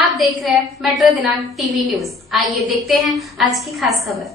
आप देख रहे हैं मेट्रो दिनांक टीवी न्यूज। आइए देखते हैं आज की खास खबर।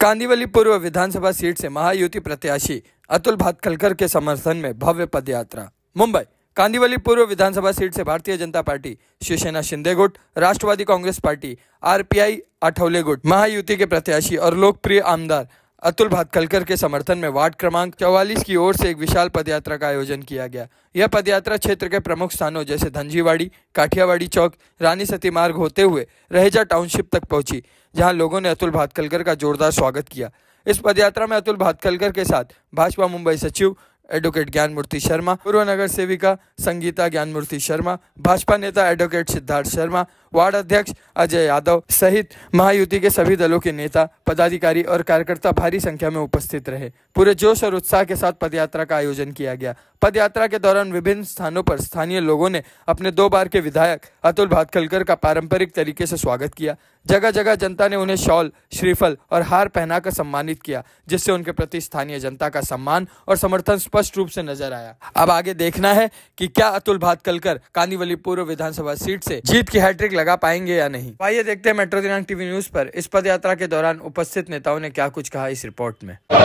कांदिवली पूर्व विधानसभा सीट से महायुति प्रत्याशी अतुल भातखलकर के समर्थन में भव्य पदयात्रा। मुंबई कांदिवली पूर्व विधानसभा सीट से भारतीय जनता पार्टी, शिवसेना शिंदे गुट, राष्ट्रवादी कांग्रेस पार्टी, आरपीआई आठवले गुट, महायुति के प्रत्याशी और लोकप्रिय आमदार अतुल भातखलकर के समर्थन में वार्ड क्रमांक 44 की ओर से एक विशाल पदयात्रा का आयोजन किया गया। यह पदयात्रा क्षेत्र के प्रमुख स्थानों जैसे धनजीवाड़ी, काठियावाड़ी चौक, रानी सती मार्ग होते हुए रहेजा टाउनशिप तक पहुंची, जहां लोगों ने अतुल भातखलकर का जोरदार स्वागत किया। इस पदयात्रा में अतुल भातखलकर के साथ भाजपा मुंबई सचिव एडवोकेट ज्ञानमूर्ति शर्मा, पूर्व नगर सेविका संगीता ज्ञानमूर्ति शर्मा, भाजपा नेता एडवोकेट सिद्धार्थ शर्मा, वार्ड अध्यक्ष अजय यादव सहित महायुति के सभी दलों के नेता, पदाधिकारी और कार्यकर्ता भारी संख्या में उपस्थित रहे। पूरे जोश और उत्साह के साथ पदयात्रा का आयोजन किया गया। पदयात्रा के दौरान विभिन्न स्थानों पर स्थानीय लोगों ने अपने 2 बार के विधायक अतुल भातखलकर का पारंपरिक तरीके से स्वागत किया। जगह जगह जनता ने उन्हें शॉल, श्रीफल और हार पहनाकर सम्मानित किया, जिससे उनके प्रति स्थानीय जनता का सम्मान और समर्थन स्पष्ट रूप से नजर आया। अब आगे देखना है कि क्या अतुल भातखलकर कांदिवली पूर्व विधानसभा सीट से जीत की हैट्रिक लगा पाएंगे या नहीं। आइए देखते हैं मेट्रो दिनांक टीवी न्यूज पर इस पदयात्रा के दौरान उपस्थित नेताओं ने क्या कुछ कहा इस रिपोर्ट में। क्या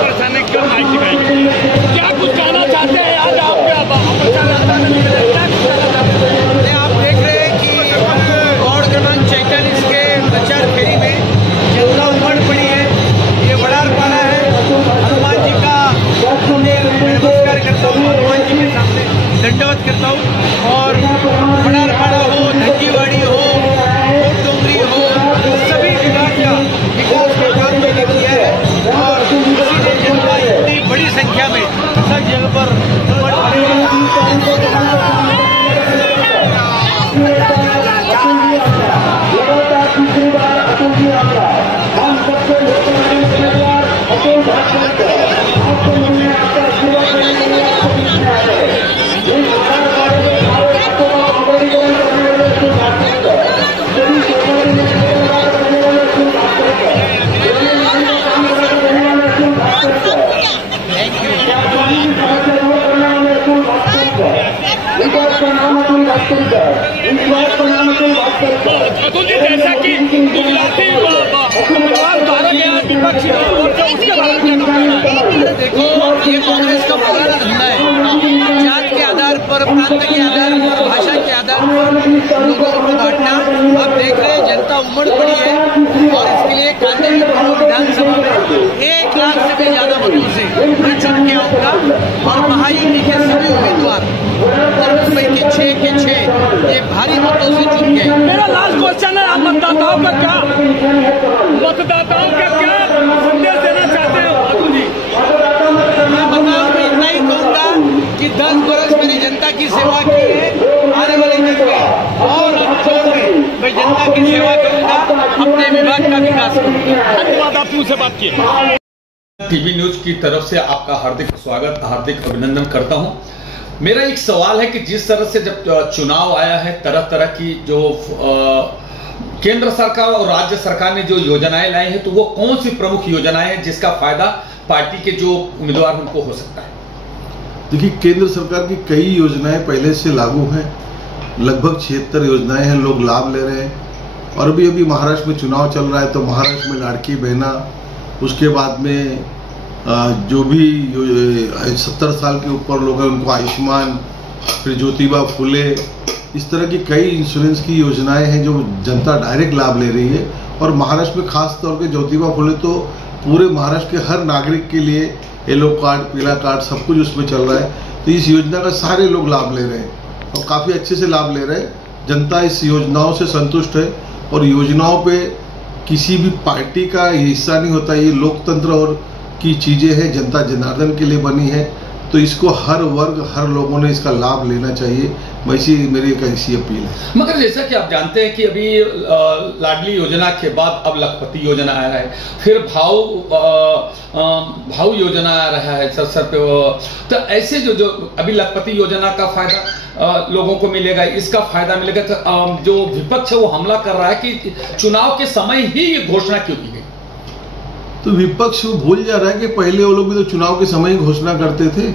कुछ कहना चाहते हैं आज आप देख रहे हैं कि वार्ड क्रमांक 46 के प्रचार फेरी में जनता उमड़ पड़ी है। ये वडारपाड़ा है। हनुमान जी का नमस्कार करता हूँ, हनुमान जी के सामने दंडवत करता हूँ। और वडारपाड़ा हो, धनजीवाड़ी हो, डोंगरी हो, सभी विभाग का विकास का काम मैंने किया है। और इसीलिए जनता इतनी बड़ी संख्या में हर जगह पर अतुल जी, जैसा कि गुजराती देखो, ये कांग्रेस का पुराना धंधा है। जात के आधार पर, प्रांत के आधार पर, भाषा के आधार पर लोगों को बांटना। आप देख रहे हैं जनता उमड़ पड़ी है और इसके लिए कांदिवली विधानसभा में 1 लाख से भी ज्यादा मतों से मैं चुन के आऊंगा। और महायुति के सभी उम्मीदवार उत्तर मुंबई के 6 के 6 ये भारी मतों से चुन गए। मेरा लास्ट क्वेश्चन है, आप मतदाताओं का क्या संदेश देना चाहते हो अतुल जी? मैं बताऊँ, मैं इतना ही कहूँगा कि 10 वर्ष मेरी जनता की सेवा की है। आने वाले दिन में और जोर में मैं जनता की सेवा करूँगा, अपने विभाग का विकास करूँगा। धन्यवाद, आप मुझसे बात किए। टीवी न्यूज की तरफ से आपका हार्दिक स्वागत, हार्दिक अभिनंदन करता हूं। मेरा एक सवाल है कि जिस तरह से जब चुनाव आया है, तरह तरह की जो केंद्र सरकार और राज्य सरकार ने जो योजनाएं लाई हैं, तो वो कौन सी प्रमुख योजनाएं हैं जिसका फायदा पार्टी के जो उम्मीदवार उनको हो सकता है? देखिए, केंद्र सरकार की कई योजनाएं पहले से लागू हैं। लगभग 76 योजनाएं हैं, लोग लाभ ले रहे हैं। और अभी महाराष्ट्र में चुनाव चल रहा है, तो महाराष्ट्र में लाड़की बहना, उसके बाद में जो भी 70 साल के ऊपर लोग हैं उनको आयुष्मान, फिर ज्योतिबा फुले, इस तरह की कई इंश्योरेंस की योजनाएं हैं जो जनता डायरेक्ट लाभ ले रही है। और महाराष्ट्र में खास तौर पे ज्योतिबा फुले तो पूरे महाराष्ट्र के हर नागरिक के लिए येलो कार्ड, पीला कार्ड, सब कुछ उसमें चल रहा है। तो इस योजना का सारे लोग लाभ ले रहे हैं और काफ़ी अच्छे से लाभ ले रहे हैं। जनता इस योजनाओं से संतुष्ट है और योजनाओं पे किसी भी पार्टी का हिस्सा नहीं होता। ये लोकतंत्र और की चीज़ें हैं, जनता जनार्दन के लिए बनी है, तो इसको हर वर्ग, हर लोगों ने इसका लाभ लेना चाहिए। वैसी मेरी एक ऐसी अपील है। मगर जैसा कि आप जानते हैं कि अभी लाडली योजना के बाद अब लखपति योजना आ रहा है, फिर भाऊ योजना आ रहा है सर पे। तो ऐसे जो अभी लखपति योजना का फायदा लोगों को मिलेगा, इसका फायदा मिलेगा। तो जो विपक्ष है वो हमला कर रहा है कि चुनाव के समय ही ये घोषणा क्यों की गई? तो विपक्ष भूल जा रहा है कि पहले वो लोग भी तो चुनाव के समय ही घोषणा करते थे।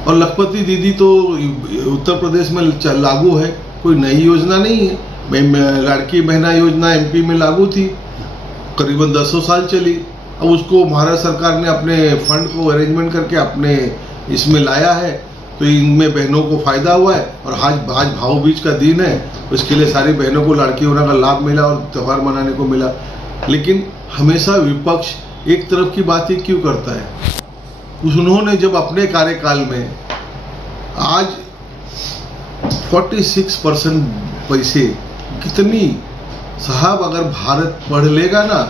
और लखपति दीदी तो उत्तर प्रदेश में लागू है, कोई नई योजना नहीं है। लाड़की बहना योजना एमपी में लागू थी, करीबन 10 साल चली। अब उसको महाराष्ट्र सरकार ने अपने फंड को अरेंजमेंट करके अपने इसमें लाया है, तो इनमें बहनों को फायदा हुआ है। और आज भाव बीज का दिन है, उसके लिए सारी बहनों को लाड़की होने का लाभ मिला और त्यौहार मनाने को मिला। लेकिन हमेशा विपक्ष एक तरफ की बात ही क्यों करता है? उन्होंने जब अपने कार्यकाल में आज 46% पैसे कितनी, साहब अगर भारत पढ़ लेगा ना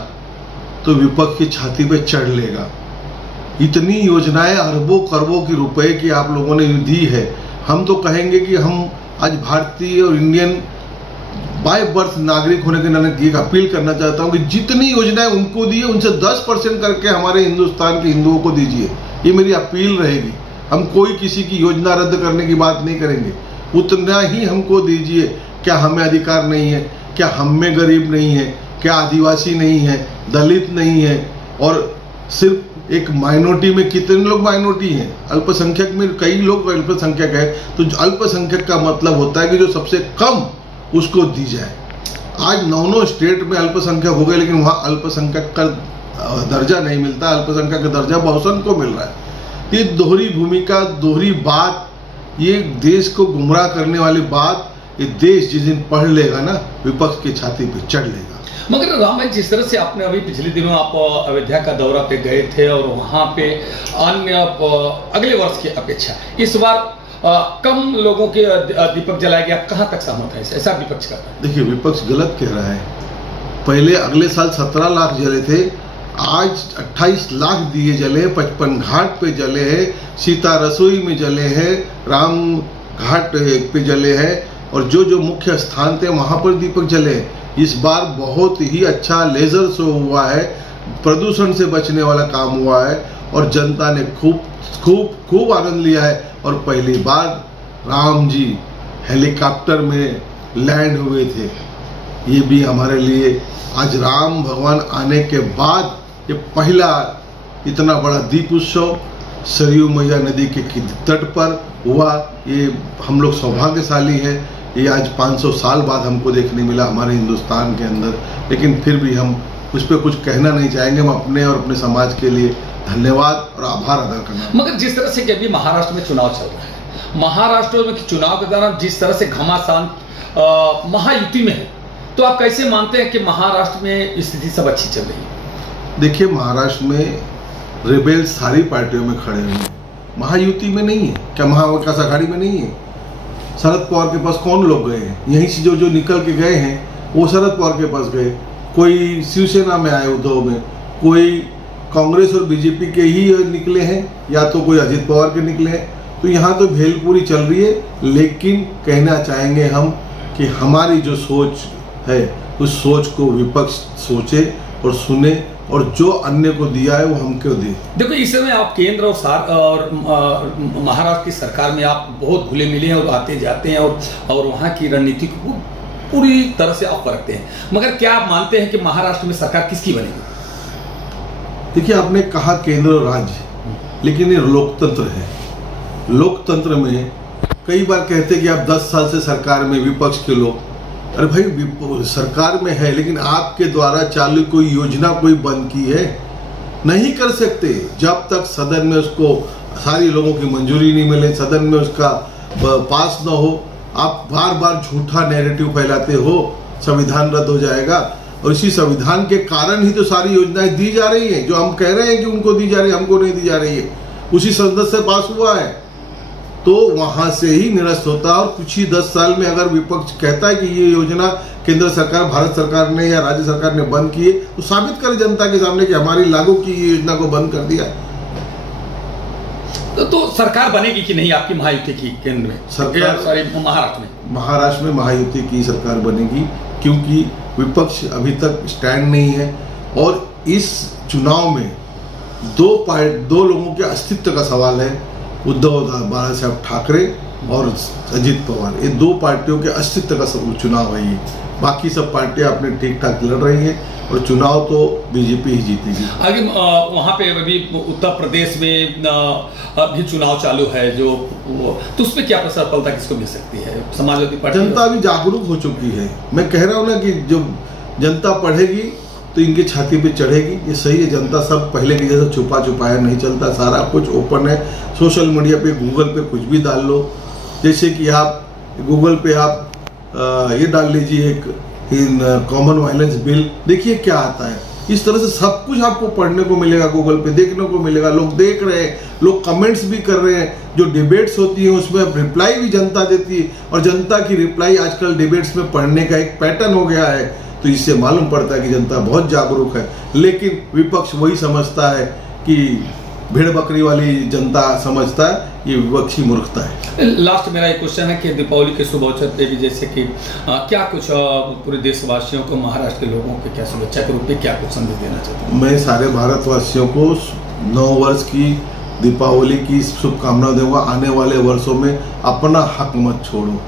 तो विपक्ष की छाती पे चढ़ लेगा। इतनी योजनाएं अरबों करोड़ों की रुपए की आप लोगों ने दी है। हम तो कहेंगे कि हम आज भारतीय और इंडियन बाय बर्थ नागरिक होने के नाते एक अपील करना चाहता हूं कि जितनी योजनाएं उनको दी है उनसे 10% करके हमारे हिंदुस्तान के हिंदुओं को दीजिए। ये मेरी अपील रहेगी। हम कोई किसी की योजना रद्द करने की बात नहीं करेंगे, उतना ही हमको दीजिए। क्या हमें अधिकार नहीं है? क्या हम में गरीब नहीं है? क्या आदिवासी नहीं है, दलित नहीं है? और सिर्फ एक माइनॉरिटी में कितने लोग माइनॉरिटी हैं? अल्पसंख्यक में कई लोग अल्पसंख्यक है। तो अल्पसंख्यक का मतलब होता है कि जो सबसे कम उसको दी जाए। आज 9 स्टेट में अल्पसंख्यक हो गए, लेकिन वहां अल्पसंख्यक का दर्जा नहीं मिलता, अल्पसंख्यक का दर्जा बहुसंख्यक को मिल रहा है। ये दोहरी भूमिका, दोहरी बात, ये देश को गुमराह करने वाली बात, ये देश जिस दिन पढ़ लेगा ना विपक्ष की छाती पे चढ़ लेगा। मगर राम भाई, जिस तरह से आपने अभी पिछले दिनों आप अयोध्या का दौरा पे गए थे और वहाँ पे अन्य अगले वर्ष की अपेक्षा इस बार कम लोगों के दीपक जलाया गया, कहाँ तक सहमत है? ऐसा विपक्ष करता है? देखिए, विपक्ष गलत कह रहा है। पहले अगले साल 17 लाख जले थे, आज 28 लाख दिए जले, 55 घाट पे जले हैं, सीता रसोई में जले हैं, राम घाट पे जले हैं, और जो मुख्य स्थान थे वहां पर दीपक जले हैं। इस बार बहुत ही अच्छा लेजर शो हुआ है, प्रदूषण से बचने वाला काम हुआ है और जनता ने खूब आनंद लिया है। और पहली बार राम जी हेलीकॉप्टर में लैंड हुए थे। ये भी हमारे लिए आज राम भगवान आने के बाद ये पहला इतना बड़ा दीप उत्सव सरयू मैया नदी के तट पर हुआ। ये हम लोग सौभाग्यशाली है। ये आज 500 साल बाद हमको देखने मिला हमारे हिंदुस्तान के अंदर। लेकिन फिर भी हम उस पर कुछ कहना नहीं चाहेंगे। हम अपने और अपने समाज के लिए धन्यवाद और आभार अदा करना। मगर जिस तरह से कि अभी महाराष्ट्र में चुनाव चल रहा है, महाराष्ट्र में चुनाव के दौरान जिस तरह से घमासान महायुति में है, तो आप कैसे मानते हैं कि महाराष्ट्र में स्थिति सब अच्छी चल रही है? देखिए, महाराष्ट्र में रेबेल सारी पार्टियों में खड़े हुए हैं, महायुति में नहीं है। क्या महाविकास आघाड़ी में नहीं है? शरद पवार के पास कौन लोग गए हैं? यहीं से जो निकल के गए हैं वो शरद पवार के पास गए। कोई शिवसेना में आए उद्धव में, कोई कांग्रेस और बीजेपी के ही निकले हैं, या तो कोई अजित पवार के निकले हैं। तो यहाँ तो भेलपूरी चल रही है। लेकिन कहना चाहेंगे हम कि हमारी जो सोच है उस सोच को विपक्ष सोचे और सुने, और जो अन्य को दिया है वो हमको दे। देखो, इस समय आप केंद्र और महाराष्ट्र की सरकार में आप बहुत घुले मिले हैं और आते जाते हैं और वहाँ की रणनीति को पूरी तरह से आप परखते हैं। मगर क्या आप मानते हैं कि महाराष्ट्र में सरकार किसकी बनेगी? देखिए, आपने कहा केंद्र और राज्य, लेकिन ये लोकतंत्र है। लोकतंत्र में कई बार कहते हैं कि आप 10 साल से सरकार में, विपक्ष के लोग, अरे भाई सरकार में है लेकिन आपके द्वारा चालू कोई योजना कोई बंद की है? नहीं कर सकते जब तक सदन में उसको सारी लोगों की मंजूरी नहीं मिले, सदन में उसका पास न हो। आप बार बार झूठा नैरेटिव फैलाते हो संविधान रद्द हो जाएगा, और इसी संविधान के कारण ही तो सारी योजनाएं दी जा रही हैं। जो हम कह रहे हैं कि उनको दी जा रही है, हमको नहीं दी जा रही है, उसी संसद से पास हुआ है, तो वहां से ही निरस्त होता है। और कुछ ही 10 साल में अगर विपक्ष कहता है कि ये योजना केंद्र सरकार, भारत सरकार ने या राज्य सरकार ने बंद की है, तो साबित करे जनता के सामने कि हमारी लागू की ये योजना को बंद कर दिया। तो सरकार बनेगी कि नहीं आपकी महायुति की केंद्र में? सरकार महाराष्ट्र में महायुति की सरकार बनेगी, क्योंकि विपक्ष अभी तक स्टैंड नहीं है। और इस चुनाव में दो लोगों के अस्तित्व का सवाल है, उद्धव बाला साहब ठाकरे और अजित पवार। ये 2 पार्टियों के अस्तित्व का चुनाव है ये। बाकी सब पार्टियां अपने ठीक ठाक लड़ रही हैं और चुनाव तो बीजेपी ही जीतेगी। आगे वहाँ पे अभी उत्तर प्रदेश में अभी चुनाव चालू है जो, तो उसमें क्या सफलता किसको मिल सकती है? समाजवादी पार्टी? जनता अभी जागरूक हो चुकी है। मैं कह रहा हूँ ना कि जब जनता पढ़ेगी तो इनकी छाती पे चढ़ेगी। ये सही है, जनता सब पहले की जैसा छुपा छुपाया नहीं चलता, सारा कुछ ओपन है। सोशल मीडिया पे, गूगल पे कुछ भी डाल लो। जैसे कि आप गूगल पे आप ये डाल लीजिए एक कॉमन वायलेंस बिल, देखिए क्या आता है। इस तरह से सब कुछ आपको पढ़ने को मिलेगा, गूगल पे देखने को मिलेगा। लोग देख रहे हैं, लोग कमेंट्स भी कर रहे हैं। जो डिबेट्स होती है उसमें रिप्लाई भी जनता देती है और जनता की रिप्लाई आजकल डिबेट्स में पढ़ने का एक पैटर्न हो गया है। तो इससे मालूम पड़ता है कि जनता बहुत जागरूक है। लेकिन विपक्ष वही समझता है कि भेड़ बकरी वाली जनता समझता है, ये विपक्षी मूर्खता है। लास्ट मेरा एक क्वेश्चन है कि दीपावली के शुभ अवसर पे भी जैसे कि क्या कुछ पूरे देशवासियों को, महाराष्ट्र के लोगों को क्या शुभेच्छा के रूप में क्या कुछ संदेश देना चाहते हैं? मैं सारे भारतवासियों को नव वर्ष की, दीपावली की शुभकामनाएं दूंगा। आने वाले वर्षों में अपना हक मत छोड़ो,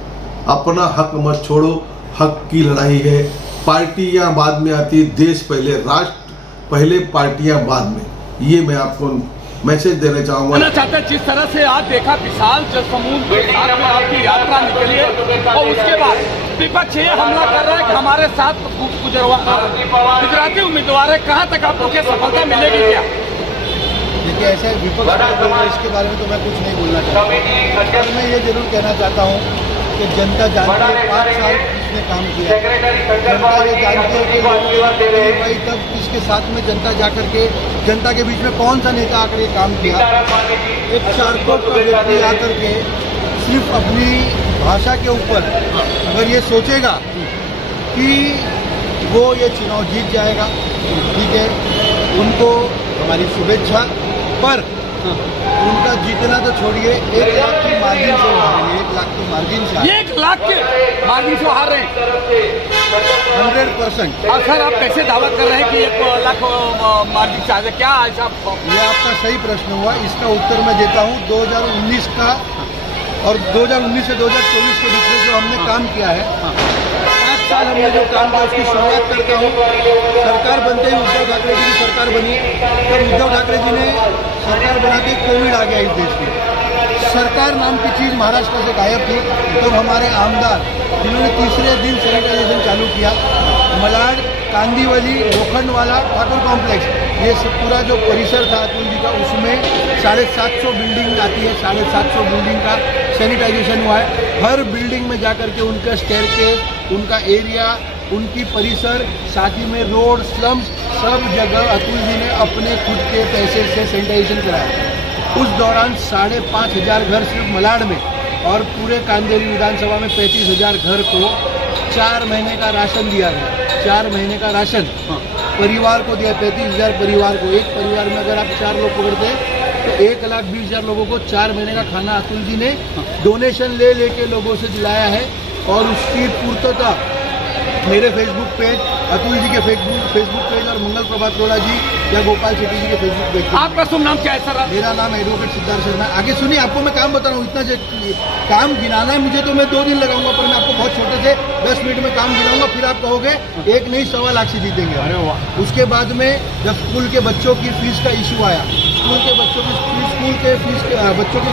अपना हक मत छोड़ो। हक की लड़ाई है। पार्टियां बाद में आती है, देश पहले, राष्ट्र पहले, पार्टियां बाद में। ये मैं आपको मैसेज देना चाहूंगा। चाहते हैं जिस तरह से आज देखा विशाल जनसमूह के साथ में आपकी यात्रा निकली है और उसके बाद विपक्ष ये हमला कर रहा है कि हमारे साथ गुजराती उम्मीदवार है, कहाँ तक आपको क्या सफलता मिलेगी? क्या देखिए, ऐसे विपक्ष इसके बारे में तो मैं कुछ नहीं बोलना चाहता। मैं ये जरूर कहना चाहता हूँ कि जनता जानती है 5 साल किसने काम किया। जनता ये जानती है कि भाई तब किसके साथ में जनता जाकर के जनता के बीच में कौन सा नेता आकर के काम किया। एक चारकोट का व्यक्ति आकर के सिर्फ अपनी भाषा के ऊपर अगर ये सोचेगा कि वो ये चुनाव जीत जाएगा, ठीक है, उनको हमारी शुभेच्छा, पर उनका जीतना तो छोड़िए, 1 लाख की मार्जिन से हार रहे हैं। 1 लाख की मार्जिन से 1 लाख के मार्जिन से हार रहे हैं 100%। और सर आप कैसे दावा कर रहे हैं कि 1 लाख मार्जिन से आ जाए? क्या ऐसा? ये आपका सही प्रश्न हुआ। इसका उत्तर मैं देता हूँ। 2019 का और 2019 से 2024 के बीच में जो हमने काम किया है, 5 साल हमने जो काम किया उसकी शुरुआत करता हूँ। सरकार बनते ही उद्धव ठाकरे जी की सरकार बनी। तब उद्धव ठाकरे जी ने सरकार बनाते कोविड आ गया इस देश में। सरकार नाम की चीज़ महाराष्ट्र से गायब थी। तब हमारे आमदार जिन्होंने तीसरे दिन सैनिटाइजेशन चालू किया, मलाड, कांदीवली, लोखंडवाला, ठाकुर कॉम्प्लेक्स, ये सब पूरा जो परिसर था अतुल जी का, उसमें 750 बिल्डिंग आती है, 750 बिल्डिंग का सैनिटाइजेशन हुआ है। हर बिल्डिंग में जाकर के उनका स्टेयरकेस, उनका एरिया, उनकी परिसर, साथ ही में रोड, स्लम्स, सब जगह अतुल जी ने अपने खुद के पैसे से सैनिटाइजेशन कराया। उस दौरान 5,500 घर सिर्फ मलाड में और पूरे कांदेरी विधानसभा में 35,000 घर को 4 महीने का राशन दिया गया। 4 महीने का राशन परिवार को दिया, 35,000 परिवार को। एक परिवार में अगर आप 4 लोग पकड़ते हैं तो 1,20,000 लोगों को 4 महीने का खाना अतुल जी ने डोनेशन ले लेके लोगों से दिलाया है। और उसकी पूर्तता मेरे फेसबुक पेज, अतुल जी के फेसबुक पेज और मंगल प्रभात रोड़ा जी या गोपाल शेट्टी जी के फेसबुक पेज। आपका शुभ नाम क्या है सर? मेरा नाम एडवोकेट सिद्धार्थ शर्मा। आगे सुनिए, आपको मैं काम बता रहा हूँ। इतना काम गिनाना है मुझे तो मैं 2 दिन लगाऊंगा, पर मैं आपको बहुत छोटे से 10 मिनट में काम गिनाऊंगा। फिर आप कहोगे 1 नहीं 1.25 लाख से जीतेंगे। अरे वाह। उसके बाद में जब स्कूल के बच्चों की फीस का इशू आया, स्कूल के बच्चों की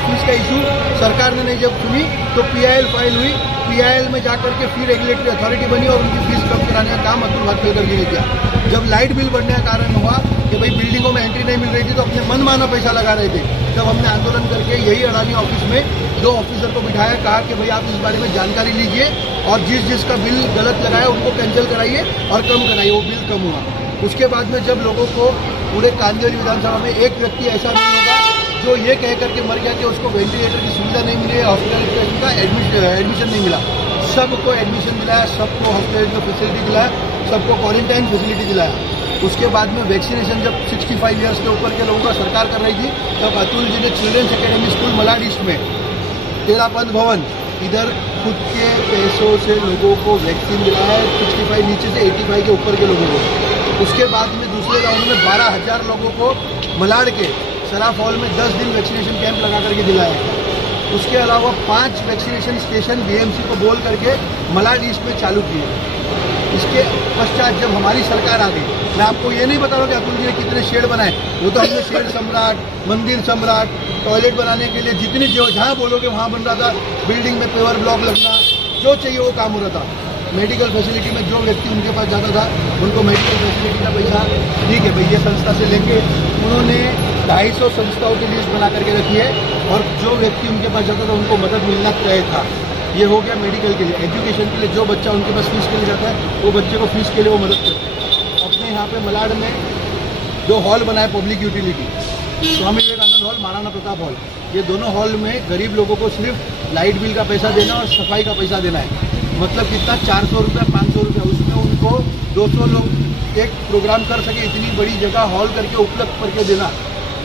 फीस का इशू सरकार ने नहीं जब सुनी तो PIL फाइल हुई। PIL में जाकर के फिर रेगुलेटरी अथॉरिटी बनी और उनकी फीस कम कराने का काम अतुल भाटकर जी ने किया। जब लाइट बिल बढ़ने का कारण हुआ कि भाई बिल्डिंगों में एंट्री नहीं मिल रही थी तो अपने मनमाना पैसा लगा रहे थे, तब हमने आंदोलन करके यही अडानी ऑफिस में 2 ऑफिसर को बिठाया, कहा कि भाई आप इस बारे में जानकारी लीजिए और जिसका बिल गलत लगाया उनको कैंसिल कराइए और कम कराइए। वो बिल कम हुआ। उसके बाद में जब लोगों को पूरे कांदेरी विधानसभा में एक व्यक्ति ऐसा नहीं होगा जो ये कह करके मर गया कि उसको वेंटिलेटर की सुविधा नहीं मिली, हॉस्पिटल का एडमिशन नहीं मिला। सबको एडमिशन दिलाया, सबको हॉस्पिटल का फैसिलिटी दिलाया, सबको क्वारंटाइन फैसिलिटी दिलाया। उसके बाद में वैक्सीनेशन जब 65 ईयर्स के ऊपर के लोगों का सरकार कर रही थी, तब अतुल जी ने children's academy school Malad east में, तेरापंथ भवन, इधर खुद के पैसों से लोगों को वैक्सीन दिलाया है, 65 नीचे से 85 के ऊपर के लोगों को। उसके बाद में दूसरे राउंड में 12,000 लोगों को मलाड के सराफ हॉल में 10 दिन वैक्सीनेशन कैंप लगा करके दिलाया। उसके अलावा 5 वैक्सीनेशन स्टेशन बीएमसी को बोल करके मलाड ईस्ट में चालू किए। इसके पश्चात जब हमारी सरकार आ गई, मैं आपको ये नहीं बता रहा हूँ कि अतुल जी ने कितने शेड बनाए, वो तो हमने शेड सम्राट, मंदिर सम्राट, टॉयलेट बनाने के लिए जितनी जहाँ बोलोगे वहाँ बन रहा था। बिल्डिंग में पेवर ब्लॉक लगना, जो चाहिए वो काम हो रहा था। मेडिकल फैसिलिटी में जो व्यक्ति उनके पास जाता था उनको मेडिकल फैसिलिटी का पैसा, ठीक है भाई ये संस्था से लेंगे। उन्होंने 250 संस्थाओं की लिस्ट बना करके रखी है और जो व्यक्ति उनके पास जाता था उनको मदद मिलना तय था। ये हो गया मेडिकल के लिए। एजुकेशन के लिए जो बच्चा उनके पास फीस के लिए जाता है वो बच्चे को फीस के लिए वो मदद करते हैं। अपने यहाँ पे मलाड में 2 हॉल बनाए public utility, Swami Vivekananda hall, Maharana Pratap hall. ये दोनों हॉल में गरीब लोगों को सिर्फ लाइट बिल का पैसा देना और सफाई का पैसा देना है। मतलब कितना 400 रुपया 500 रुपया, उसमें उनको 200 लोग एक प्रोग्राम कर सके इतनी बड़ी जगह हॉल करके उपलब्ध करके देना।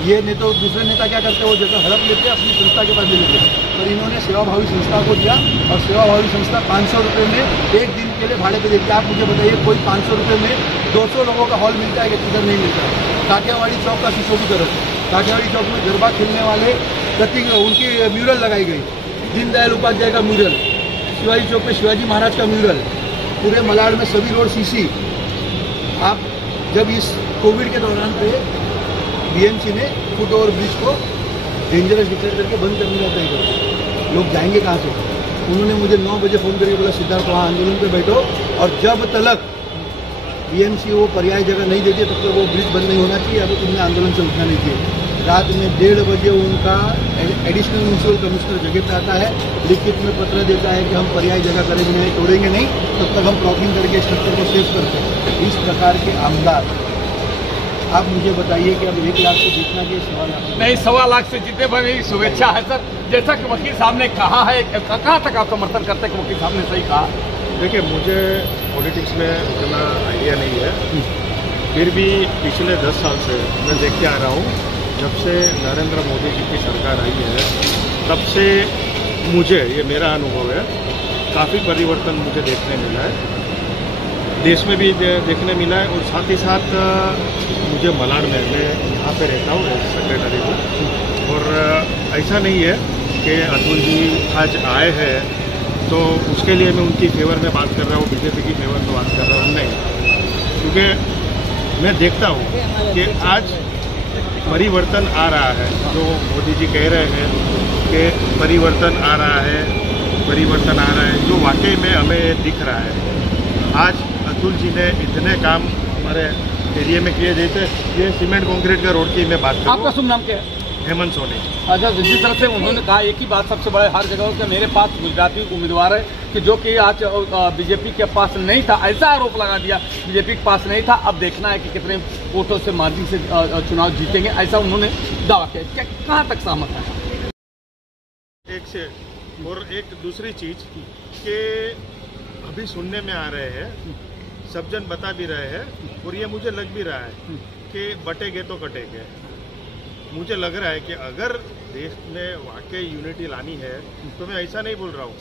ये नहीं तो दूसरे नेता क्या करते हैं, वो जगह हड़प लेते हैं, अपनी संस्था के पास ले लेते हैं। पर इन्होंने सेवाभावी संस्था को दिया और सेवाभावी संस्था 500 रुपये में एक दिन के लिए भाड़े पे देती है। आप मुझे बताइए कोई 500 रुपये में 200 लोगों का हॉल मिलता है कि किधर नहीं मिलता है। काठियावाड़ी चौक का सुशोभीकरण, काठियावाड़ी चौक में गरबा खेलने वाले कटिंग उनकी म्यूरल लगाई गई, दीनदयाल उपाध्याय का म्यूरल, शिवाजी चौक में शिवाजी महाराज का म्यूरल, पूरे मलाड में सभी रोड सीसी। आप जब इस कोविड के दौरान पे बीएमसी ने फुट ओवर ब्रिज को डेंजरस डिक्लेयर करके बंद करने का तय कर, लोग जाएंगे कहाँ से? उन्होंने मुझे 9 बजे फ़ोन करके बोला सिद्धार्थ वहाँ आंदोलन पे बैठो और जब तक बीएमसी वो पर्याय जगह नहीं देती तब तक वो ब्रिज बंद नहीं होना चाहिए, या तो तुमने आंदोलन से उठना नहीं चाहिए। रात में 1:30 बजे उनका एडिशनल म्यूनसिपल कमिश्नर जगह पे आता है, लिखित में पत्र देता है कि हम पर्याय जगह करेंगे नहीं, तोड़ेंगे नहीं, तब तक हम प्रॉपिंग करके स्ट्रक्चर को सेव करते हैं। इस प्रकार के आमदार, आप मुझे बताइए कि अब 1 लाख से जीतना के सवाल नहीं, 1.25 लाख से जीतने पर मेरी शुभेच्छा है सर। जैसा कि वकील साहब ने कहा है, कहाँ तक आप समर्थन करते हैं कि वकील साहब ने सही कहा? देखिए, मुझे पॉलिटिक्स में उतना आइडिया नहीं है, फिर भी पिछले 10 साल से मैं देखते आ रहा हूँ, जब से नरेंद्र मोदी जी की सरकार आई है तब से मुझे, ये मेरा अनुभव है, काफ़ी परिवर्तन मुझे देखने मिला है, देश में भी देखने मिला है। और साथ ही साथ मुझे मलाड में, मैं यहाँ पे रहता हूँ सेक्रेटरी को, और ऐसा नहीं है कि अतुल जी आज आए हैं तो उसके लिए मैं उनकी फेवर में बात कर रहा हूँ, बीजेपी की फेवर में बात कर रहा हूँ, नहीं। क्योंकि मैं देखता हूँ कि आज परिवर्तन आ रहा है, जो मोदी जी कह रहे हैं कि परिवर्तन आ रहा है, परिवर्तन आ रहा है, जो वाकई में हमें दिख रहा है। आज अतुल जी ने इतने काम हमारे एरिया में किए, जैसे ये सीमेंट कंक्रीट का रोड की मैं बात करूँ। आपका शुभ नाम क्या है? हेमंत सोनी। अच्छा, जिस तरह से उन्होंने कहा एक ही बात सबसे बड़ा हर जगह कि मेरे पास गुजराती उम्मीदवार है, कि जो कि आज बीजेपी के पास नहीं था, ऐसा आरोप लगा दिया बीजेपी के पास नहीं था। अब देखना है कि कितने वोटों से मार्जिन से चुनाव जीतेंगे, ऐसा उन्होंने दावा किया। कहाँ तक सहमत है? एक से और एक दूसरी चीज कि अभी सुनने में आ रहे हैं, सब जन बता भी रहे हैं, और ये मुझे लग भी रहा है कि बटेंगे तो कटेंगे। मुझे लग रहा है कि अगर देश में वाकई यूनिटी लानी है तो मैं ऐसा नहीं बोल रहा हूँ,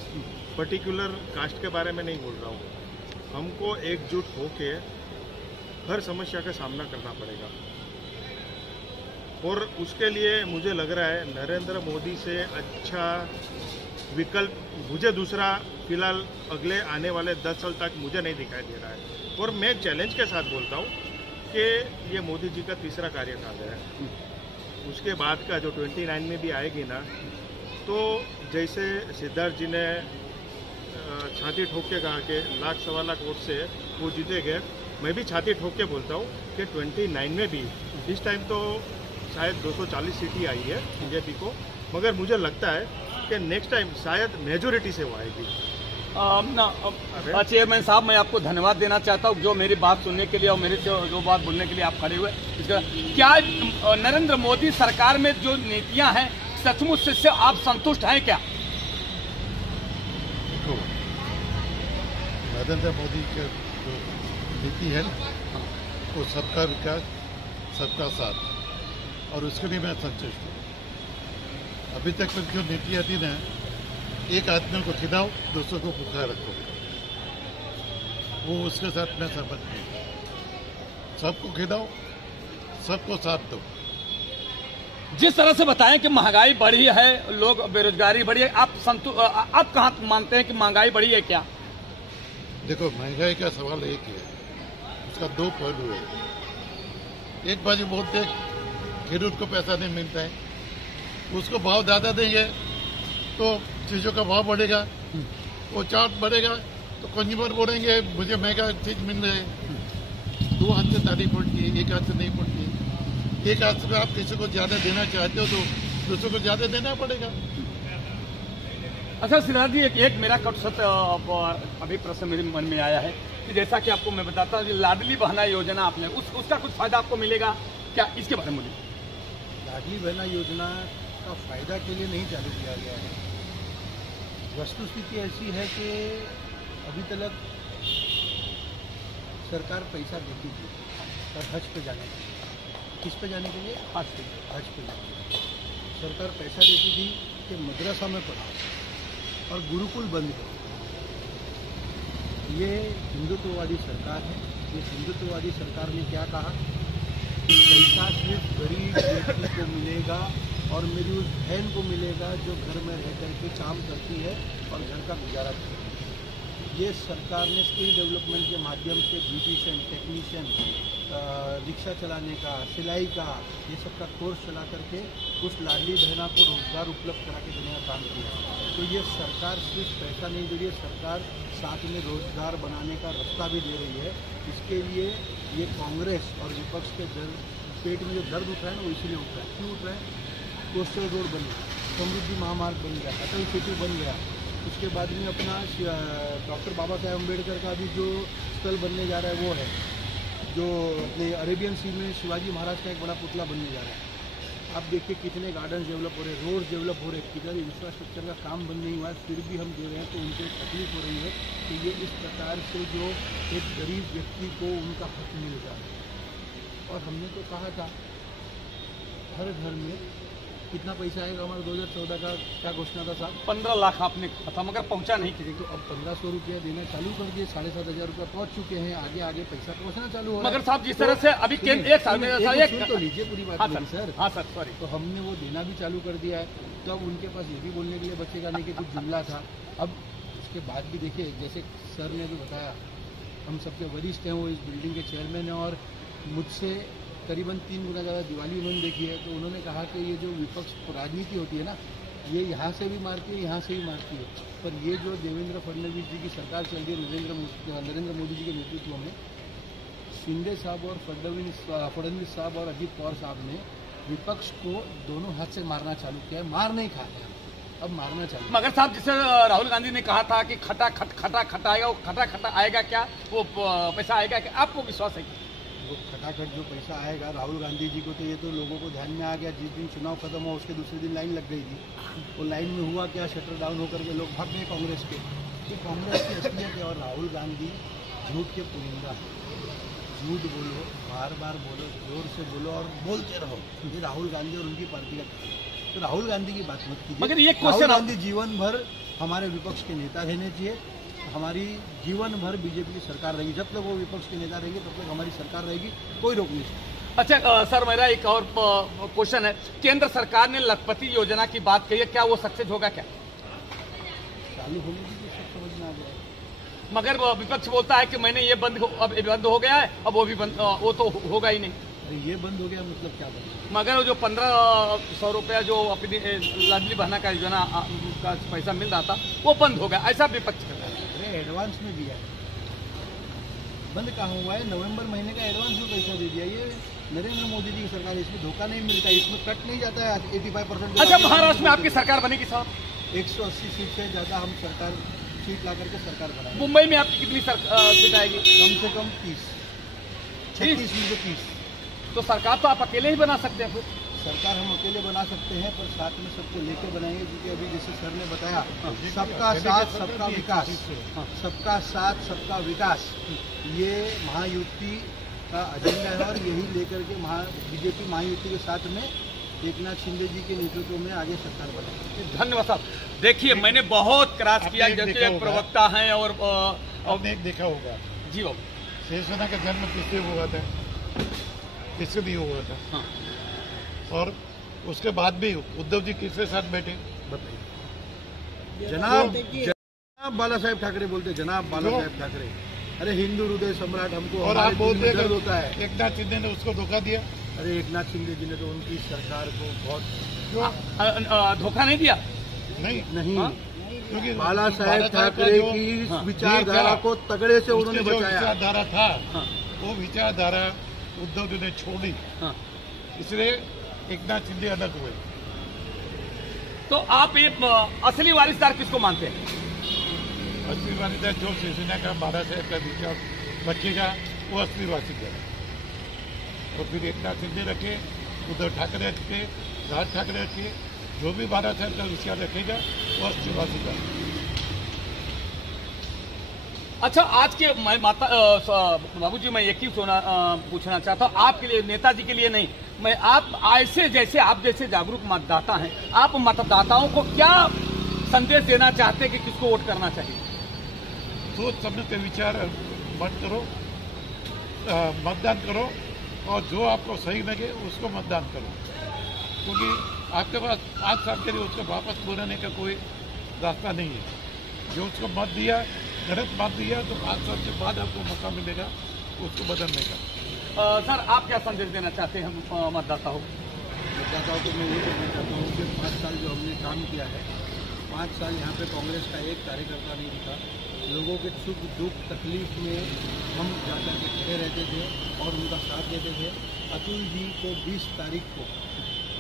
पर्टिकुलर कास्ट के बारे में नहीं बोल रहा हूँ, हमको एकजुट होके हर समस्या का सामना करना पड़ेगा। और उसके लिए मुझे लग रहा है नरेंद्र मोदी से अच्छा विकल्प मुझे दूसरा फिलहाल अगले आने वाले 10 साल तक मुझे नहीं दिखाई दे रहा है। और मैं चैलेंज के साथ बोलता हूँ कि ये मोदी जी का तीसरा कार्यकाल है, उसके बाद का जो 29 में भी आएगी ना, तो जैसे सिद्धार्थ जी ने छाती ठोक के कहा कि 1 लाख 1.25 लाख वोट से वो जीतेंगे, मैं भी छाती ठोक के बोलता हूँ कि 29 में भी इस टाइम तो शायद 240 सीट ही आई है बीजेपी को, मगर मुझे लगता है कि नेक्स्ट टाइम शायद मेजोरिटी से वो आएगी। चेयरमैन साहब, मैं आपको धन्यवाद देना चाहता हूँ जो मेरी बात सुनने के लिए और मेरे से जो बात बोलने के लिए आप खड़े हुए। इसका क्या नरेंद्र मोदी सरकार में जो नीतियां हैं सचमुच से आप संतुष्ट हैं क्या? नरेंद्र मोदी की जो नीति है वो सबका विकास सबका साथ, और उसके लिए मैं संतुष्ट हूँ। अभी तक जो नीतियाँ थी ना, एक आदमी को खिलाओ, दूसरों को भूखा रखो, वो उसके साथ मैं सहमत नहीं। सबको खिलाओ, सबको साथ दो, जिस तरह से बताएं कि महंगाई बढ़ी है, लोग बेरोजगारी बढ़ी है, आप कहाँ मानते हैं कि महंगाई बढ़ी है क्या? देखो, महंगाई का सवाल एक है, उसका दो पहलू है। एक बाजू बोलते हैं खेडूत को पैसा नहीं मिलता है, उसको भाव ज्यादा देंगे तो चीजों का भाव बढ़ेगा, वो चार्ट बढ़ेगा तो कंज्यूमर बोलेंगे मुझे महंगा चीज मिल रहा है। दो हाथ से ताली पड़ती है, एक हाथ से नहीं पड़ती। एक हाथ से आप किसी को ज्यादा देना चाहते हो तो दूसरों को ज्यादा देना पड़ेगा। अच्छा सिद्धार्थ जी, एक मेरा कट सत्य अभी प्रश्न मेरे मन में आया है कि जैसा कि आपको मैं बताता हूँ, लाडली बहना योजना आपने उसका कुछ फायदा आपको मिलेगा क्या, इसके बारे में बोलिए। लाडली बहना योजना का फायदा के लिए नहीं चालू किया गया है। वस्तुस्थिति ऐसी है कि अभी तक सरकार पैसा देती थी और हज पे जाने के लिए। किस पे जाने के लिए? हज पे जाने के लिए सरकार पैसा देती थी कि मदरसा में पढ़ाओ और गुरुकुल बंद करो। ये हिंदुत्ववादी सरकार है। ये हिंदुत्ववादी सरकार ने क्या कहा कि पैसा सिर्फ गरीब व्यक्ति को मिलेगा और मेरी उस बहन को मिलेगा जो घर में रह करके काम करती है और घर का गुजारा करती है। ये सरकार ने स्किल डेवलपमेंट के माध्यम से ब्यूटिशियन, टेक्नीशियन, रिक्शा चलाने का, सिलाई का, ये सब का कोर्स चला करके उस लाडली बहना को रोजगार उपलब्ध करा के देने का काम किया। तो ये सरकार सिर्फ पैसा नहीं दे रही है, सरकार साथ में रोजगार बनाने का रास्ता भी दे रही है। इसके लिए ये कांग्रेस और विपक्ष के पेट में जो दर्द उठ रहा है ना, वो इसीलिए उठ रहा है। क्यों उठ रहा है? कोस्टल रोड बन गया, समृद्धि महामार्ग बन गया, अटल सेतु बन गया, उसके बाद में अपना डॉक्टर बाबा साहेब अम्बेडकर का भी जो स्थल बनने जा रहा है वो है, जो अपने अरेबियन सी में शिवाजी महाराज का एक बड़ा पुतला बनने जा रहा है। आप देखिए कितने गार्डन डेवलप हो रहे हैं, रोड डेवलप हो रहे हैं, किधर इंफ्रास्ट्रक्चर का काम बंद नहीं हुआ है, फिर भी हम दे रहे हैं। तो उनको तकलीफ हो रही है कि ये इस प्रकार से जो एक गरीब व्यक्ति को उनका हक मिल रहा है। और हमने तो कहा था हर घर में कितना पैसा आएगा हमारा 2014 का क्या घोषणा था साहब? 15 लाख आपने कहा था, मगर पहुंचा नहीं किसी को। अब 1500 रुपया देना चालू कर दिए, 7,500 रुपया पहुंच चुके हैं। आगे आगे पैसा पहुंचना चालू हो रहा है। मगर साहब जिस तरह से अभी एक साल में तो लीजिए पूरी बात मेरी सर। हाँ सर, सॉरी। तो हमने वो देना भी चालू कर दिया है। तो अब उनके पास ये भी बोलने के लिए बचेगा नहीं कि कुछ जुमला था। अब इसके बाद भी देखिए, जैसे सर ने भी बताया, हम सबसे वरिष्ठ हैं, वो इस बिल्डिंग के चेयरमैन हैं और मुझसे करीबन 3 गुना ज़्यादा दिवाली उन्होंने देखी है। तो उन्होंने कहा कि ये जो विपक्ष राजनीति होती है ना, ये यहाँ से भी मारती है, यहाँ से भी मारती है। पर ये जो देवेंद्र फडणवीस जी की सरकार चल रही है नरेंद्र मोदी जी के नेतृत्व में, शिंदे साहब और फडणवीस साहब और अजीत पवार साहब ने विपक्ष को दोनों हाथ से मारना चालू किया है। मार नहीं खाते, अब मारना चाहिए। मगर साहब जिसे राहुल गांधी ने कहा था कि खटा आएगा, वो खटा आएगा क्या, वो पैसा आएगा क्या, आपको विश्वास है? वो खटाखट जो पैसा आएगा, राहुल गांधी जी को तो ये तो लोगों को ध्यान में आ गया। जिस दिन चुनाव खत्म हुआ उसके दूसरे दिन लाइन लग गई थी। वो लाइन में हुआ क्या, शटर डाउन होकर के लोग भाग गए कांग्रेस के। तो कांग्रेस की असलियत है। और राहुल गांधी झूठ के पुलिंदा है। झूठ बोलो, बार बार बोलो, जोर से बोलो और बोलते रहो। ये राहुल गांधी और उनकी पार्टी का काम है। तो राहुल गांधी की बात मत कीजिए। मगर ये राहुल गांधी जीवन भर हमारे विपक्ष के नेता रहने चाहिए। हमारी जीवन भर बीजेपी की सरकार रहेगी। जब तक वो विपक्ष के नेता रहेंगे तब तक हमारी सरकार रहेगी, कोई रोक नहीं सकता। अच्छा सर, मेरा एक और क्वेश्चन है। केंद्र सरकार ने लखपति योजना की बात कही है, क्या वो सक्सेस होगा? क्या चालू होने की सब समझ में आ गया। मगर विपक्ष बोलता है कि मैंने ये अब बंद हो गया है, अब वो भी बंद, वो तो होगा ही नहीं। अरे ये बंद हो गया मतलब क्या बंद? मगर जो 1500 रुपया जो अपनी लाडली बहना का योजना का पैसा मिल रहा था, वो बंद हो गया, ऐसा विपक्ष करता है। एडवांस में दिया है, बंद कहाँ हुआ है? नवंबर महीने का एडवांस में पैसा दे दिया। ये नरेंद्र मोदी जी की सरकार, इसमें धोखा नहीं मिलता, इसमें कट नहीं जाता है 85%। अच्छा, महाराष्ट्र में आपकी सरकार बनेगी साहब? 180 सीट से ज्यादा हम सरकार सीट ला करके सरकार बनाएंगे। मुंबई में आपकी कितनी सीट आएगी? कम से कम 30, 36 में से 30। तो सरकार तो आप अकेले ही बना सकते हैं। फिर सरकार हम अकेले बना सकते हैं, पर साथ में सबको लेकर बनाएंगे। क्योंकि अभी जैसे सर ने बताया, सबका साथ सबका विकास, सबका साथ सबका विकास, ये महायुति का एजेंडा है। और यही लेकर के बीजेपी महायुति के साथ में एकनाथ शिंदे जी के नेतृत्व में आगे सरकार बनाएगी। धन्यवाद साहब। देखिए, मैंने बहुत क्रॉस किया, जबकि एक प्रवक्ता हैं और आपने एक देखा होगा जी, वो शिवसेना का जन्म किससे हुआ था? किससे भी हुआ था। हाँ। और उसके बाद भी उद्धव जी किसके साथ बैठे? जनाब बाला साहेब ठाकरे बोलते, जनाब बाला साहेब ठाकरे। अरे हिंदू हृदय सम्राट हमको, और आप बोलते हैं होता है। एक नाथ शिंदे ने उसको धोखा दिया। अरे एक नाथ शिंदे जी ने तो उनकी सरकार को बहुत धोखा नहीं दिया। नहीं क्योंकि बाला साहेब ठाकरे की विचारधारा को तगड़े से उन्होंने बचाया। विचारधारा था, वो विचारधारा उद्धव जी ने छोड़ी, इसलिए एक नाथ शिंदे अलग हुए। तो आप ये असली वारिसदार किसको मानते हैं? असली वारिसदार जो शिवसेना का बाला साहेब का विचार रखेगा वो असली वारिसदार है। और फिर एक नाथ शिंदे रखे, उद्धव ठाकरे रखे, राज ठाकरे रखे, जो भी बाला साहेब का विचार रखेगा वो असली वारिसदार है। अच्छा, आज के बाबूजी मैं एक ही पूछना चाहता हूँ, आपके लिए, नेताजी के लिए नहीं, मैं आप ऐसे जैसे आप जैसे जागरूक मतदाता हैं, आप मतदाताओं को क्या संदेश देना चाहते हैं कि किसको वोट करना चाहिए? सोच समझ के विचार मत करो, मतदान करो, और जो आपको सही लगे उसको मतदान करो, क्योंकि आपके पास 5 साल के लिए उसको वापस बोलने का कोई रास्ता नहीं है। जो उसको मत दिया, गलत मत दिया, तो 5 साल के बाद आपको मौका मिलेगा उसको बदलने का। सर, आप क्या संदेश देना चाहते हैं मतदाताओं को? मैं ये कहना चाहता हूँ कि 5 साल जो हमने काम किया है, 5 साल यहाँ पे कांग्रेस का एक कार्यकर्ता नहीं था। लोगों के सुख दुख तकलीफ में हम जाकर के खड़े रहते थे और उनका साथ देते थे। अतुल जी को 20 तारीख को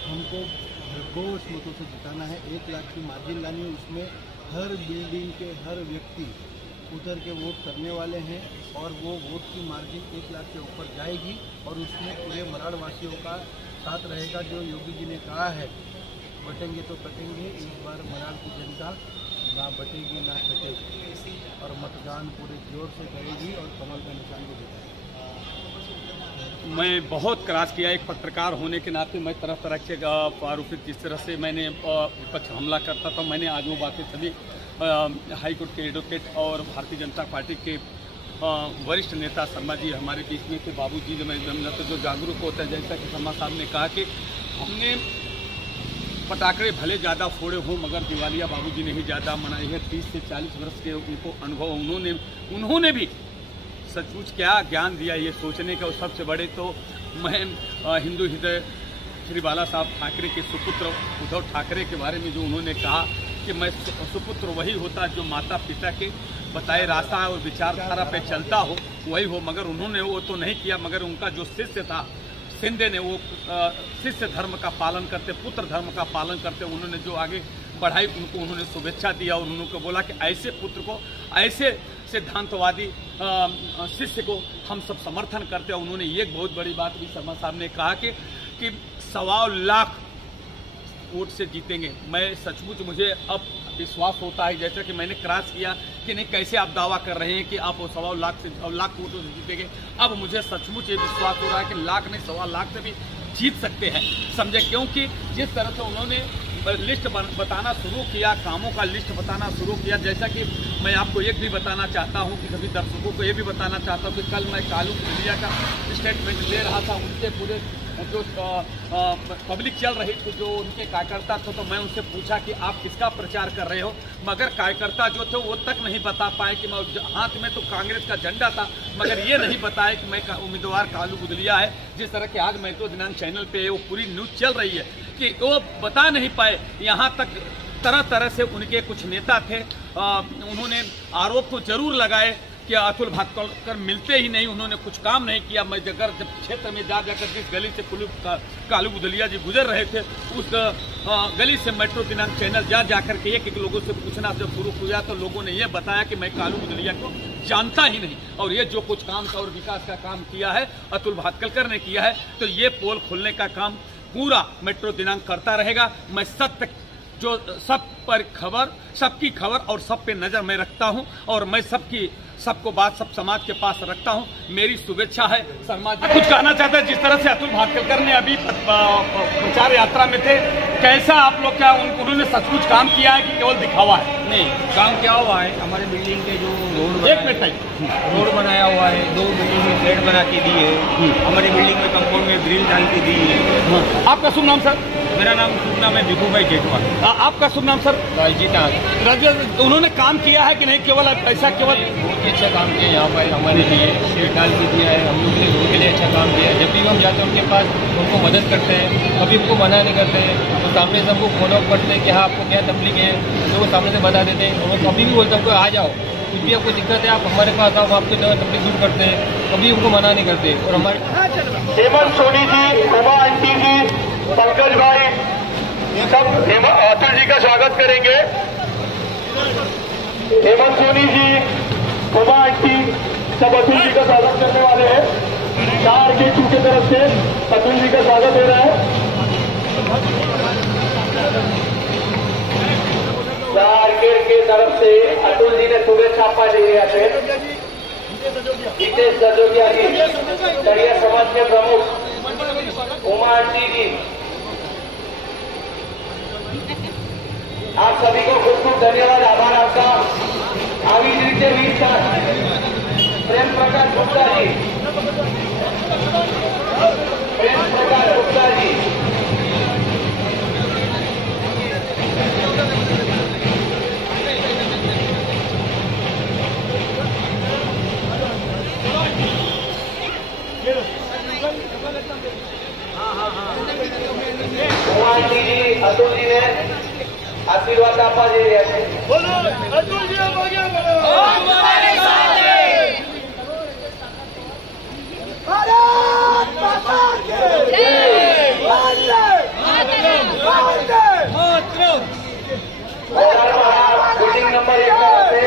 हमको भरघोष मतों से जिताना है। 1 लाख की मार्जिन लानी है, उसमें हर बिल्डिंग के हर व्यक्ति उतर के वोट करने वाले हैं और वो वोट की मार्जिन 1 लाख के ऊपर जाएगी और उसमें पूरे मराड़ वासियों का साथ रहेगा। जो योगी जी ने कहा है बटेंगे तो कटेंगे, इस बार मराड़ की जनता ना बटेगी ना कटेगी और मतदान पूरे जोर से करेगी और कमल का निशान को जिताएगी। मैं बहुत क्रॉस किया, एक पत्रकार होने के नाते मैं तरह तरह के आरोपित जिस तरह से मैंने विपक्ष हमला करता था, मैंने आज वो बातें सभी हाई कोर्ट के एडवोकेट और भारतीय जनता पार्टी के वरिष्ठ नेता शर्मा जी हमारे बीच में थे। बाबूजी जो जागरूक होता है, जैसा कि शर्मा साहब ने कहा कि हमने पटाखे भले ज़्यादा फोड़े हों मगर दिवालिया बाबूजी ने ही ज़्यादा मनाई है। 30 से 40 वर्ष के उनको अनुभव, उन्होंने भी सचमुच क्या ज्ञान दिया ये सोचने का। और सबसे बड़े तो मैं हिंदू हृदय श्री बाला साहब ठाकरे के सुपुत्र उद्धव ठाकरे के बारे में जो उन्होंने कहा कि मैं सुपुत्र वही होता जो माता पिता के बताए रास्ता और विचारधारा पे चलता हो, वही हो। मगर उन्होंने वो तो नहीं किया, मगर उनका जो शिष्य था शिंदे ने, वो शिष्य धर्म का पालन करते, पुत्र धर्म का पालन करते उन्होंने जो आगे बढ़ाई, उनको उन्होंने शुभेच्छा दिया और उनको बोला कि ऐसे पुत्र को, ऐसे सिद्धांतवादी शिष्य को हम सब समर्थन करते हैं। उन्होंने एक बहुत बड़ी बात भी शर्मा साहब ने कहा कि 1.25 लाख वोट से जीतेंगे। मैं सचमुच मुझे अब विश्वास होता है, जैसा कि मैंने क्रॉस किया कि नहीं कैसे आप दावा कर रहे हैं कि आप 1.25 लाख वोटों से जीतेंगे। अब मुझे सचमुच ये विश्वास हो रहा है कि लाख नहीं 1.25 लाख से भी जीत सकते हैं, समझे। क्योंकि जिस तरह से उन्होंने लिस्ट बताना शुरू किया, कामों का लिस्ट बताना शुरू किया, जैसा कि मैं आपको एक भी बताना चाहता हूं कि सभी दर्शकों को ये भी बताना चाहता हूं कि कल मैं कालू पुलिया का स्टेटमेंट ले रहा था। उनके पूरे जो पब्लिक चल रही थी, जो उनके कार्यकर्ता थे, तो मैं उनसे पूछा कि आप किसका प्रचार कर रहे हो, मगर कार्यकर्ता जो थे वो तक नहीं बता पाए कि हाथ में तो कांग्रेस का झंडा था, मगर ये नहीं बताया कि मैं उम्मीदवार कालू बुदलिया है। जिस तरह के आज मेट्रो दिनांक चैनल पे वो पूरी न्यूज चल रही है कि वो बता नहीं पाए। यहाँ तक तरह तरह से उनके कुछ नेता थे, उन्होंने आरोप तो जरूर लगाए कि अतुल भातखलकर मिलते ही नहीं, उन्होंने कुछ काम नहीं किया। मैं जब क्षेत्र में जाकर जिस गली से कालू बुदलिया जी गुजर रहे थे, उस गली से मेट्रो दिनांक चैनल जाकर के एक लोगों से पूछना जब शुरू किया तो लोगों ने ये बताया कि मैं कालू बुदलिया को जानता ही नहीं, और ये जो कुछ काम था और विकास का काम किया है अतुल भातखलकर ने किया है। तो ये पोल खोलने का काम पूरा मेट्रो दिनांक करता रहेगा। मैं सत्य जो सब पर खबर, सबकी खबर और सब पे नजर मैं रखता हूं, और मैं सबको बात सब समाज के पास रखता हूं। मेरी शुभेच्छा है। शर्मा जी कुछ कहना चाहते हैं? जिस तरह से अतुल भातखलकर ने अभी प्रचार यात्रा में थे, कैसा आप लोग, क्या उन्होंने सचमुच काम किया है कि केवल दिखावा है? नहीं, काम क्या हुआ है, हमारे बिल्डिंग के जो रोड बनाया हुआ है, 2 बिल्डिंग में गेट बना के दी है, हमारी बिल्डिंग में कंपाउंड में ग्रिल डाल के दी है। आपका शुभ नाम सर? मेरा नाम शुभ नाम है भिखू भाई जेठवा। आपका शुभ नाम सर? राजजीत नाथ। उन्होंने काम किया है कि नहीं? केवल ऐसा केवल बहुत ही अच्छा काम किया यहाँ पर हमारे लिए, शेड डाल के दिया है, हम लोग के रोड के लिए अच्छा काम किया है। जब भी हम जाते हैं उनके पास उनको मदद करते हैं, कभी उनको मना नहीं करते हैं, तो सामने से हमको फॉलोअप करते हैं कि हाँ आपको क्या तकलीफ है, तो वो सामने से बता देते हैं। और कभी भी बोलते हैं हमको आ जाओ, कुछ भी आपको दिक्कत है आप हमारे पास आओ, हम आपको जो तकलीफ दूर करते हैं, कभी उनको मना नहीं करते। और हमारे हेमंत सोनी जी, उमा आंटी जी, पंकज भाई सब अतुल जी का स्वागत करेंगे। हेमंत सोनी जी, उमा आंटी सब अतुल जी का स्वागत करने वाले हैं। 4 गेट की तरफ से अतुल जी का स्वागत हो रहा है। 4 गेट की तरफ से अतुल जी ने शुभेच्छा पाई है। जितेश सजोदिया जी, दरिया समाज के प्रमुख उमा आंटी जी, आप सभी को खूब खूब धन्यवाद, आभार आपका। આવી જ રીતે વીર પ્રેમ પ્રકાશ ગુપ્તાજી, પ્રેમ પ્રકાશ ગુપ્તાજી, કુમારજી જી અતુલજીને આશીર્વાદ આપવા જઈ રહ્યા છે। બોલો અતુલજી આગે બોલો, હમારે સાથ હે। ભારત માતા की जय। वंदे मातरम। बिल्डिंग नंबर 1 पे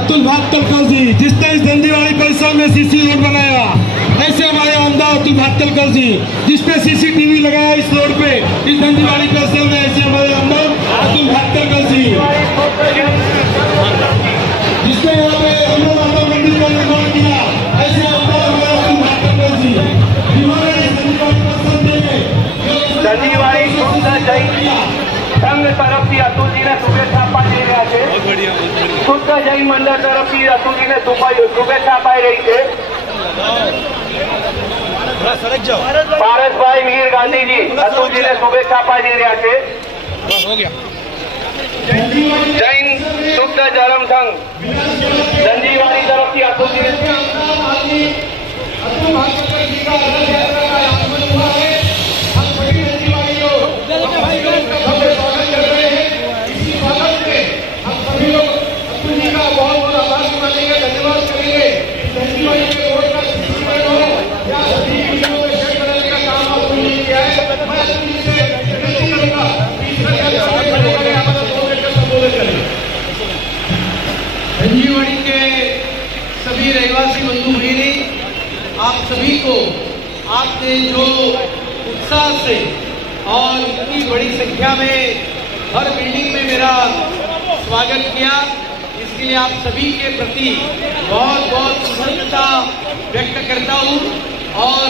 अतुल भातलकर जी, जिसने इस धंधीवाड़ी परिसर में सीसी रोड बनाया, ऐसे हमारे आमदार अतुल भातलकर जी, जिसपे सीसीटीवी लगाया इस रोड पे, इस धंधीवाड़ी परिसर में, ऐसे हमारे आमदार अतुल भातलकर जी, जिसने यहाँ पे अमर माता मंदिर का निर्माण किया, ऐसे आमदार हमारे अतुल भातलकर जी, जिन्होंने इस धंधीवाड़ी परिसर में धंधीवाड़ी संघ तरफથી અતુલજીને શુભેચ્છા આપવા જઈ રહ્યા છે। શુદ્ધ જૈન મંડળ તરફથી અતુલજીને શુભેચ્છા અપાઈ રહી છે। પારસભાઈ મીર ગાંધીજી અતુલજીને શુભેચ્છા અપાઈ જઈ રહ્યા છે। જૈન શુદ્ધ ધર્મ સંઘ ધંધીવાડી તરફથી અતુલજીને धंधीवाड़ी के सभी रहवासी बंधु भगिनी, आप सभी को आपने जो उत्साह से और इतनी बड़ी संख्या में हर बिल्डिंग में मेरा स्वागत किया, इसके लिए आप सभी के प्रति बहुत बहुत कृतज्ञता व्यक्त करता हूँ। और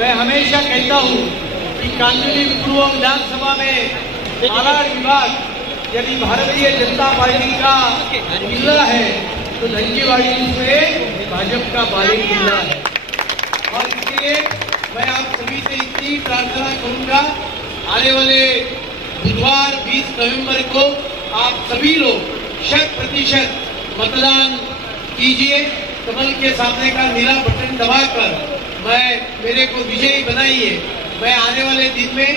मैं हमेशा कहता हूँ कि कांदिवली पूर्व विधानसभा में आलार विभाग यदि भारतीय जनता पार्टी का किला है तो धंधीवाड़ी में भाजपा का बालेग किला है। और इसलिए मैं आप सभी से इतनी प्रार्थना करूंगा, आने वाले बुधवार 20 नवंबर को आप सभी लोग 100% मतदान कीजिए। कमल के सामने का नीला बटन दबाकर मेरे को विजयी बनाइए। मैं आने वाले दिन में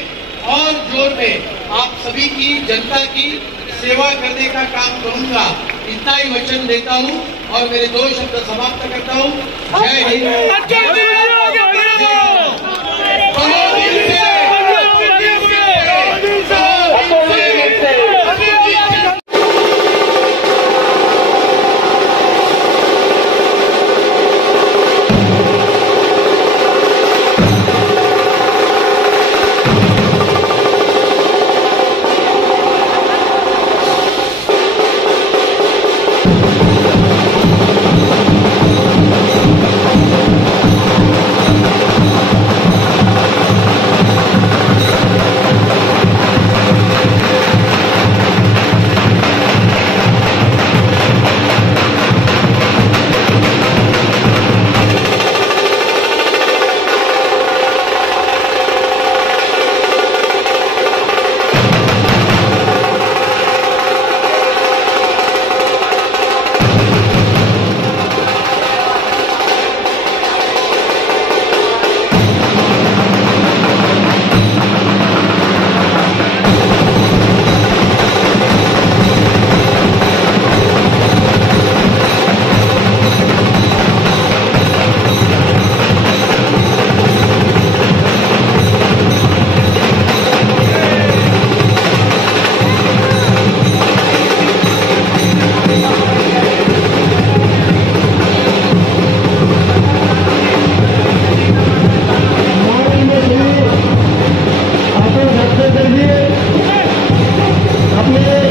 और जोर में आप सभी की जनता की सेवा करने का काम करूंगा, इतना ही वचन देता हूं और मेरे 2 शब्द समाप्त करता हूं। जय हिंद। अपने